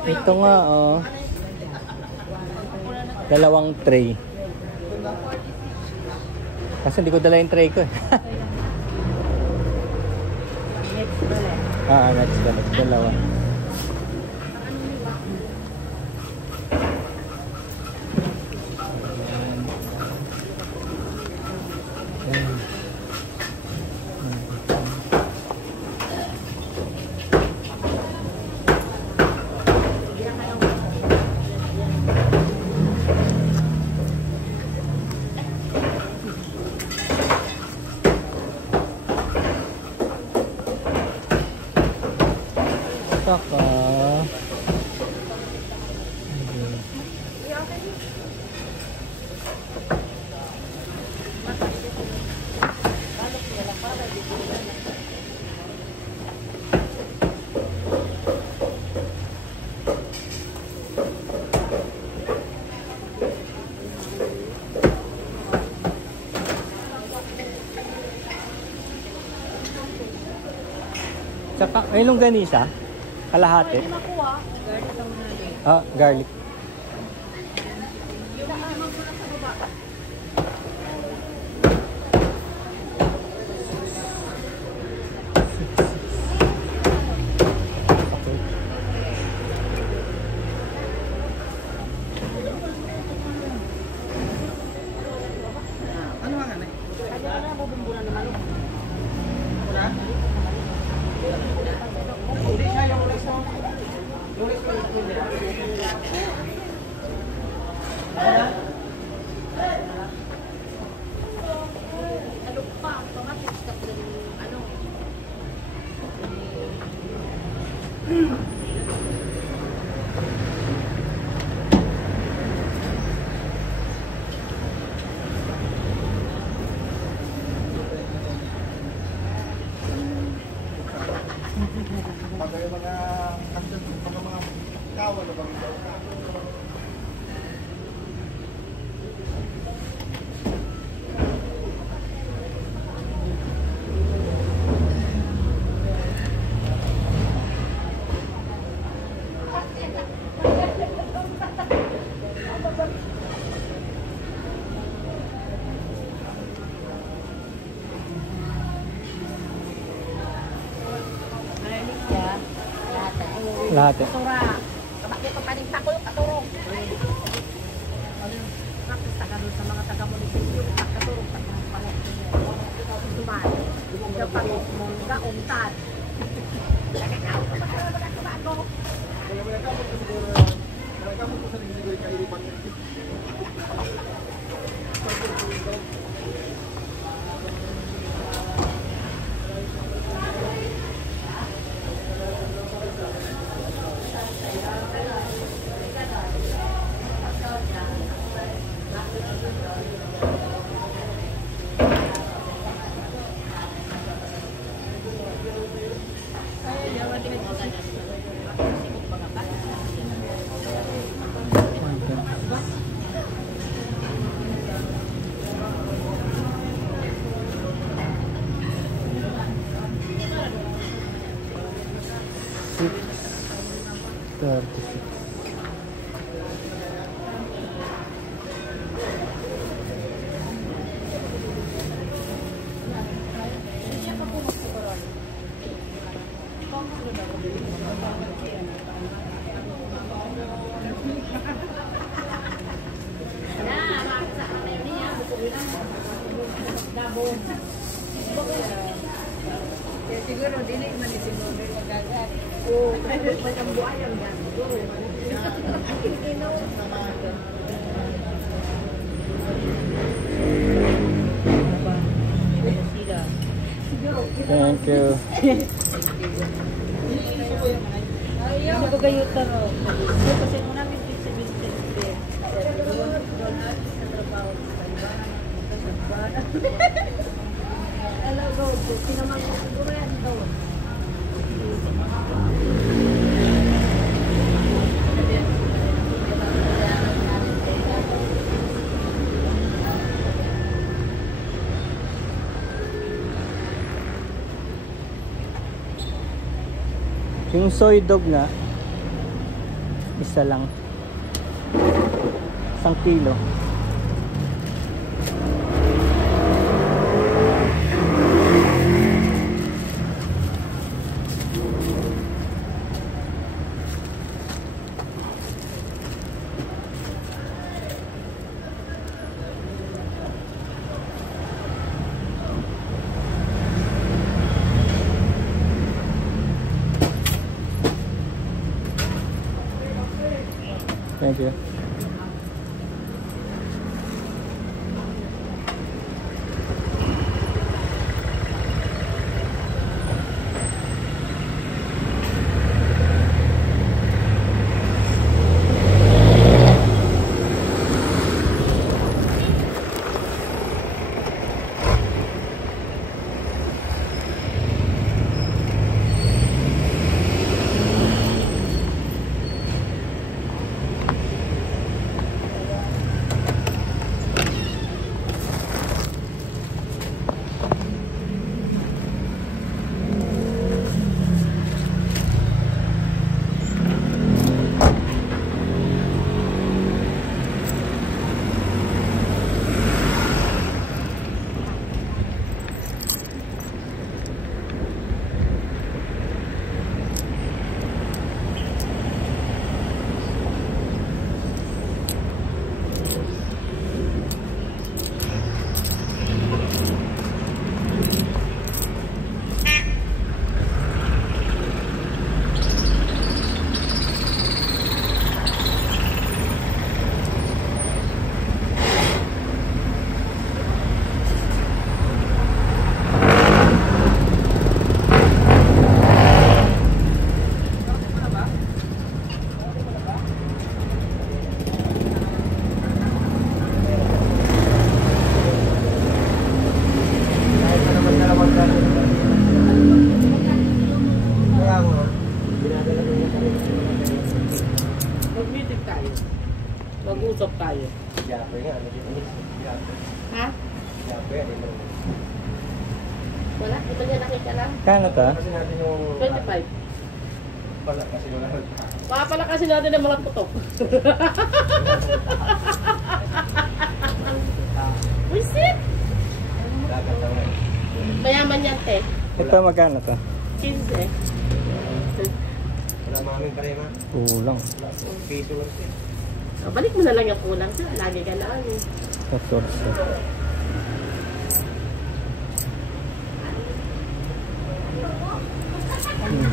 Ito nga, oh. Dalawang tray. Kasi hindi ko dala yung tray ko eh. Next ulit. Dalawa. Saka may longganisa. Kalahati. Garlic. Ano nga na? Kaya na bubumbulan naman. Wala? Hindi siya yung ulis mo. Ulis mo yung ulis. Ano pa? Pamatis ka sa ano? Pagay mga kasyon, mga kawan na bang ito? Lahat eh. Kasura. Kabakit ko pa rin tako yung katurong. Practice ka doon sa mga taga-munisipyo. Katurong sa mga pangat. Tuman. Yung pag-mongga, untad. Nagkakaw ka ba ako? Mereka mo sa rin hindi kailipan. Kaya siguro, dili man siguro magagad. Oo, kahit may kambuayan yan. Thank you. Ayaw ko kayo taro. Kasi mo namin sa business din. Doon natin sa trabaho sa iba. Alam ko, sinamang ko siguro yan doon. Yung soy dog nga, Isa lang. 1 kilo. Thank you. Mag-meeting tayo. Mag-usap tayo. Ha? Wala? Di ba niya nakita lang? Kano to? Kasi natin yung... 25. Pala kasi wala. Papalakasin natin ang mga putok. Wisit! Dagat naman. Mayaman yan, te. Ito magkano to? 15. Wala maming pa rin ha. Kulang. Piso lang siya. Balik mo na lang yung kulang siya. Lagi ka lang eh. 14.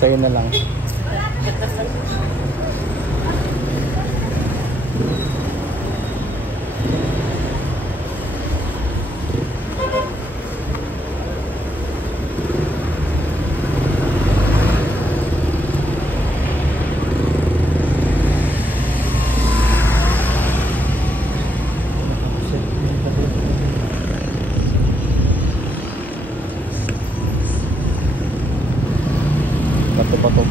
Sa'yo na lang. Bato-bato.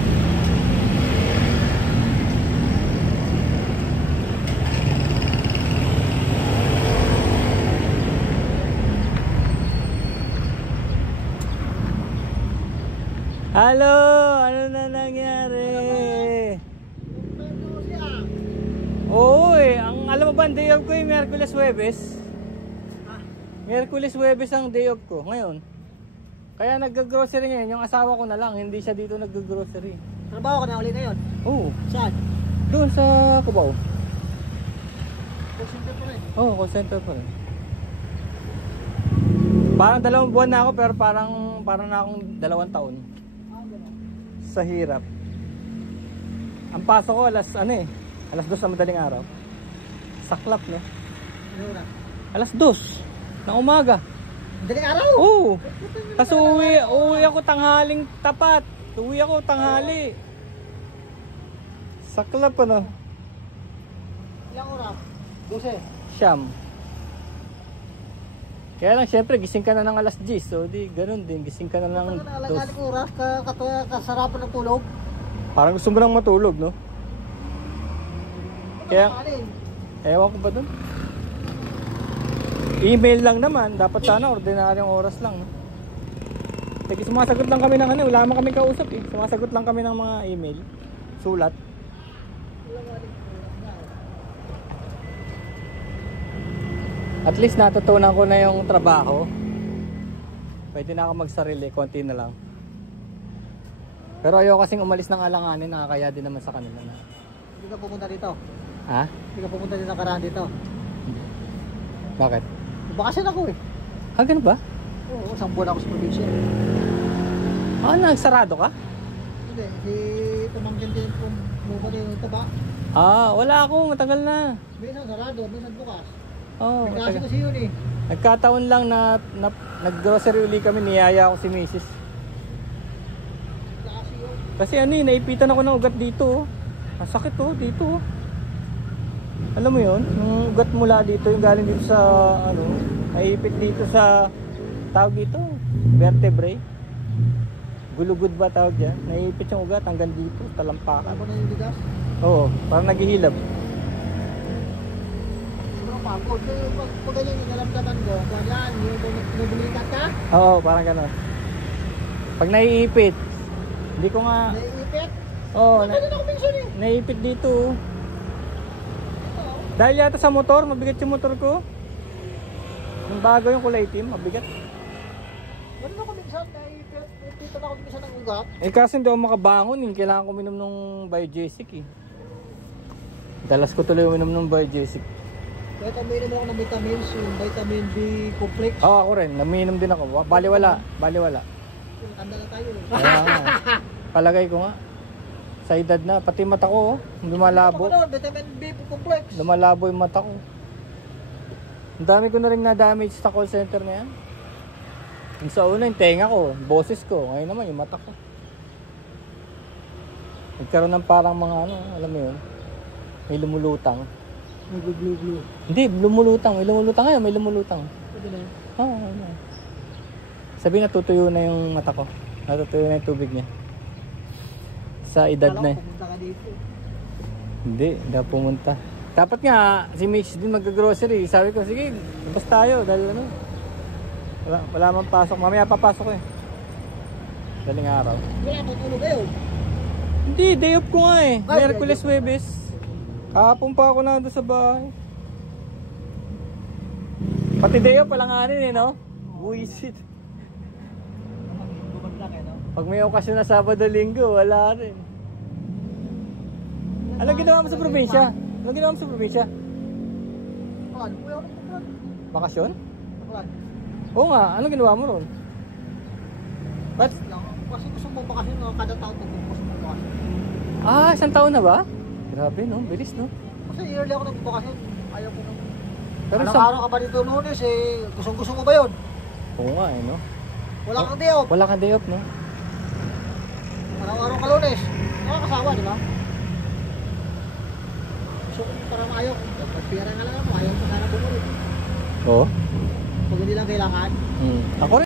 Halo, ano na nangyari? Oo ang alam mo ba ang day off ko yung Miyerkules Huwebes? Miyerkules Huwebes ang day off ko ngayon. Kaya nag-grocery ngayon, yung asawa ko na lang, hindi siya dito nag-grocery. Trabaho ka na uli ngayon? Oo, Saan? doon sa Cubao. Call center pa rin. Oo, call center pa rin. Parang 2 buwan na ako pero parang na akong 2 taon. Sa hirap. Ang pasok ko alas 2 ng madaling araw. Saklap no? Ano oras? Alas 2 ng umaga. Daling araw? Oo. Kasi uwi ako tanghaling tapat. Uwi ako tanghali. Saklap ano? Ilang oras? 12. Siyam. Kaya lang syempre gising ka na ng alas 10. So di ganun din. Gising ka na ng Alagaan ko oras, kasarapan ng tulog. Parang gusto mo lang matulog no? Kaya Alin? ewan ko ba dun? Email lang naman. Dapat sana ordinaryong oras lang no? Sige, sumasagot lang kami ng ano. Wala naman kami kausap eh. Sumasagot lang kami ng mga email. Sulat. At least natutunan ko na yung trabaho. Pwede na ako magsarili, konti na lang. Pero ayoko kasing umalis ng alanganin, nakakaya din naman sa kanila na. Hindi ka pumunta dito. Ha? Hindi ka pumunta dito nakaraan dito. Bakit? Bakasyon ako eh. Ah, ganun ba? Oo, isang buwan ako sa probinsya. Ah, nagsarado ka? Hindi, si pamangkin din kung muna yung taba. Ah, wala ako, matagal na. Minsan sarado, minsan bukas. Oo, May klase matagal. kasi yun eh. Nagkataon lang na nag-grocery uli kami, niyaya ako si Mrs. Klase yun. Kasi ano eh, naipitan ako ng ugat dito. Ang sakit oh, dito oh. Alam mo yun, yung ugat mula dito, yung galing dito sa, ano, naipit dito sa, tawag dito, vertebrae. Gulugod ba tawag dyan? Naipit yung ugat hanggang dito, talampakan. Alam mo na yung bigas? Oo, parang naghihilab. Sobrang pagod. Kaya pag ganyan yung naramdaman ko, kung yan, yung nabulikat ka, Oo, parang gano'n. Pag naiipit, hindi ko nga, naiipit. oo, Ganun ako minsan eh. naiipit dito. Dahil yata sa motor, mabigat yung motor ko. Yung bago yung kulay itim, mabigat. Ganun ako minsan, naiipit. Naiipit ako minsan ng ugat. Eh kasi hindi ako makabangon eh. Kailangan ko minom ng Biogesic eh. Dalas ko tuloy uminom ng Biogesic. Kaya uminom ako ng vitamins, yung vitamin B complex. Oo, ako rin. Naminom din ako. Baliwala. Baliwala. Tanda na tayo eh. Kaya nga. Palagay ko nga. Sa edad na. Pati mata ko oh. Lumalabo. Ano, vitamin B complex. Lumalabo yung mata ko. Ang dami ko na rin na-damage sa call center na yan. Yung sa una, yung tenga ko, boses ko. Ngayon naman, yung mata ko. Nagkaroon ng parang mga ano, alam mo yun, may lumulutang. May glue. Hindi, lumulutang. May lumulutang ngayon, may lumulutang. Pwede na yun. Oo, ano. Sabi natutuyo na yung mata ko. Natutuyo na yung tubig niya. Sa edad Kala na ko pumunta ka dito. Hindi ako pumunta. Dapat nga, si Mitch din mag-grocery. Sabi ko, sige, labas tayo. Dahil ano, wala man pasok. Mamaya papasok ko eh. Daling araw. Wala mo tulog kayo. Hindi, day off ko nga eh. Ay, Merkules, Webes. Kahapon pa ako na doon sa bahay. Pati day off, palanganin eh, no? Buisit. Bumag lang eh, no? Pag may okasyon na Sabado, Linggo, wala rin. Anong ginawa mo sa probinsya? Anong ginawa mo sa probinsya? Ano po yung nagpupulan? Bakasyon? Nagpupulan. Oo nga, anong ginawa mo ron? Ba't? Kasi gusto mo bakasyon, kada taon gusto mo bakasyon. Ah, isang taon na ba? Grabe no, bilis no? Kasi yearly ako nagbakasyon. Ayaw ko nang... Pero Anong isang... araw ka ba dito Lunes eh? Gusto mo ba yun? Oo nga eh no? Wala kang day off. Wala kang day off no? Araw-araw ka Lunes. Nakakasawa, di ba? Gusto ko parang ayaw. Pagpira nga lang ako, ayaw ko sana bumalik. Oo. Pag hindi lang kailangan. Ako rin.